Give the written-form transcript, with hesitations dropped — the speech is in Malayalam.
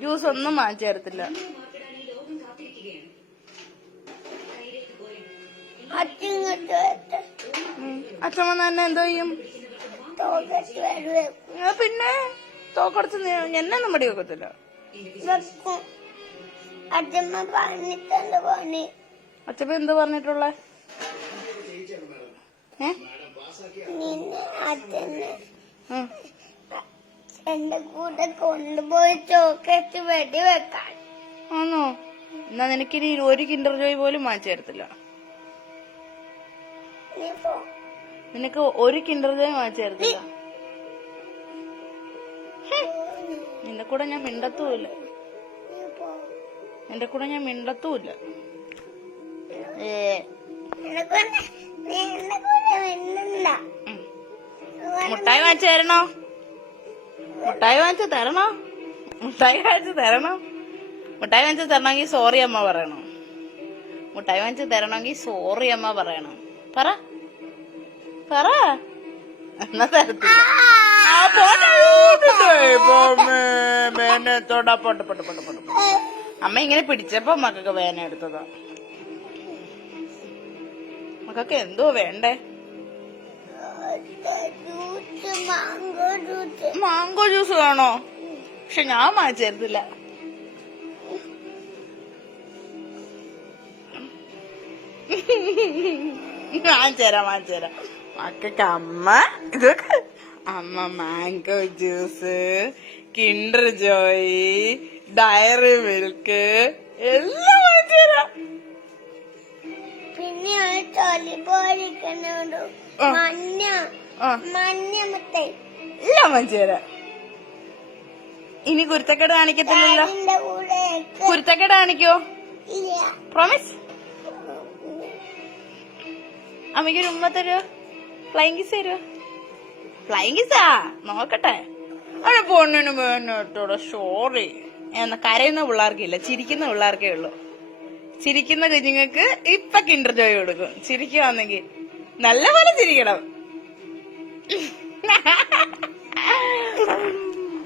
ജ്യൂസ് ഒന്നും വാങ്ങിച്ചു തരത്തില്ല. അച്ഛൻ വന്ന തന്നെ എന്തോ ചെയ്യും? പിന്നെ തോക്കടച്ച് എന്നെ ഒന്നും മടി വെക്കത്തില്ല. അച്ഛപ്പ എന്ത് പറഞ്ഞിട്ടുള്ള? എന്റെ കൂടെ കൊണ്ടുപോയി ചോക്ലേറ്റ് വെടിവെക്കാൻ. ആണോ? എന്നാ നിനക്കിനി ഒരു കിൻഡർ ജോയ് പോലും വാങ്ങിച്ചു തരത്തില്ല. നിനക്ക് ഒരു കിൻഡർ ജോയ് വാങ്ങിച്ചു തരത്തില്ല. നിന്റെ കൂടെ ഞാൻ മിണ്ടത്തുമില്ല. എന്റെ കൂടെ ഞാൻ മിണ്ടത്തുമില്ല. മുട്ടായി വാങ്ങിച്ചു തരണോ? മുട്ടായി വാങ്ങിച്ചു തരണോ? മുട്ടായി വാങ്ങിച്ചു തരണം. മുട്ടായി വാങ്ങിച്ചു തരണമെങ്കിൽ സോറി അമ്മ പറയണം. മുട്ടായി വാങ്ങിച്ചു തരണമെങ്കിൽ സോറി അമ്മ പറയണം. പറ പറ. എന്നാ തരത്തില്ല. അമ്മ ഇങ്ങനെ പിടിച്ചപ്പോ മക്കൾക്ക് വേന എടുത്തതാ. മക്കൾക്ക് എന്തോ വേണ്ടേ? മാങ്കോ ജ്യൂസ് വേണോ? പക്ഷെ ഞാൻ വാങ്ങിച്ചു തരത്തില്ല. വാങ്ങിച്ചേരാം. മക്കൾക്ക് അമ്മ ഇതൊക്കെ അമ്മ mango juice, Kinder Joy, Dairy Milk എല്ലാം വാങ്ങിച്ചേരാം. പിന്നെ എല്ലാം വാങ്ങിച്ചേരാം. ഇനി കുരുത്തക്കേട് കാണിക്കത്തില്ലല്ലോ? കുരുത്തക്കേട് കാണിക്കോ? പ്രോമിസ്? അമ്മയ്ക്കൊരു ഉമ്മ തരുമോ? ഫ്ലൈങ് കിസ് തരുമോ? ഫ്ലൈങ് കിസാ? നോക്കട്ടെ. അവിടെ പൊണ്ണിന് വേണോട്ടോടെ. സോറി. എന്നാ കരയുന്ന പിള്ളേർക്കില്ല, ചിരിക്കുന്ന പിള്ളേർക്കേ ഉള്ളു. ചിരിക്കുന്ന കുഞ്ഞുങ്ങൾക്ക് ഇപ്പൊ കിൻഡർ ജോയ് കൊടുക്കും. ചിരിക്കുവാണെങ്കിൽ നല്ലപോലെ ചിരിക്കണം.